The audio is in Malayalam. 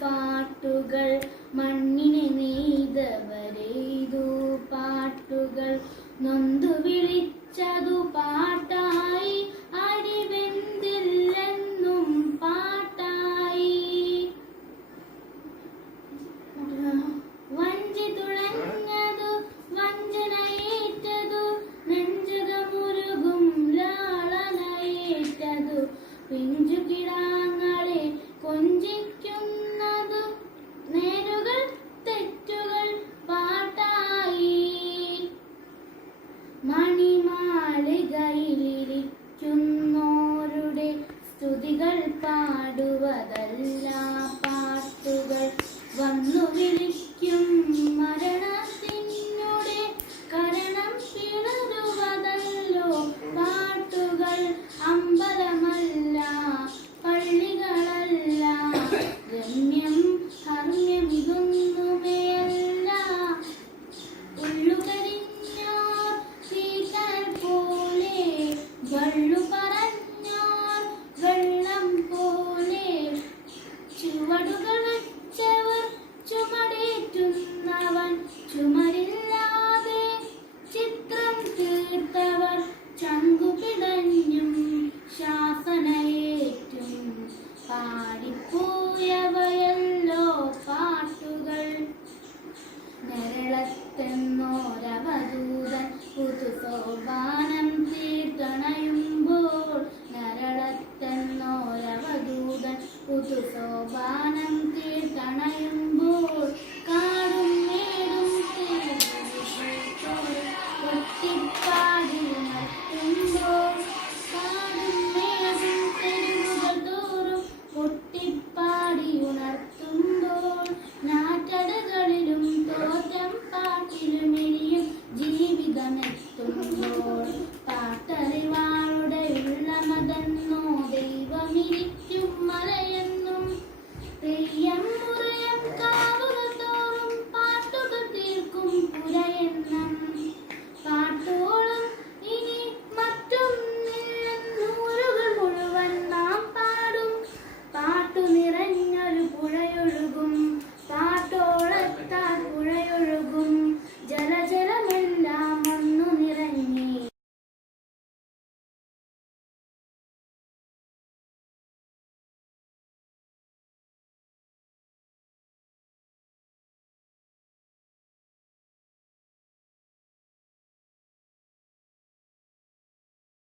പാട്ടുകൾ മണ്ണിനെ നെയ്തവരെയ്തു പാട്ടുകൾ നൊന്തു വിളിച്ചതു പാട്ടായി അരിവെന്തില്ലെന്നും പാട്ടായി വഞ്ചി തുളഞ്ഞതു വഞ്ചനയേറ്റതു നെഞ്ചകമുരുകും ലാളനയേറ്റതു പിഞ്ചു കിടാങ്ങളെ കൊഞ്ചിക്കുന്നതു നേരുകൾ തെറ്റുകൾ പാട്ടായി മണിമാളികയിലിരിക്കുന്നോരുടെ സ്തുതികൾ പാടുവതല്ല പാട്ടുകൾ വന്നു വിളിക്കും മരണത്തിനുടെ കരണം പിളരുവതല്ലോ പാട്ടുകൾ അമ്പലമല്ല പള്ളികളല്ല രമ്യം ഹർമ്യമിതൊന്നുമേയല്ല ഉള്ളുകരിഞ്ഞോർ തീക്കൽ പോലെ വള്ളു പറഞ്ഞോർ വെള്ളം പോലെ ചുവടുകൾ വെച്ചവർ ചുമടേറ്റുന്നവൻ ചുമരില്ലാതെ ചിത്രം തീർത്തവർ ചങ്കുപിടഞ്ഞും ശാസനയേറ്റും പാടിപ്പോയവയല്ലോ പാട്ടുകൾ നരളത്തെന്നോരവധൂതൻ പുതുസോപാനം തീർത്തണയുമ്പോൾ നരളത്തെന്നോരവധൂതൻ പുതുസോപാനം തീർത്തണയുമ്പോൾ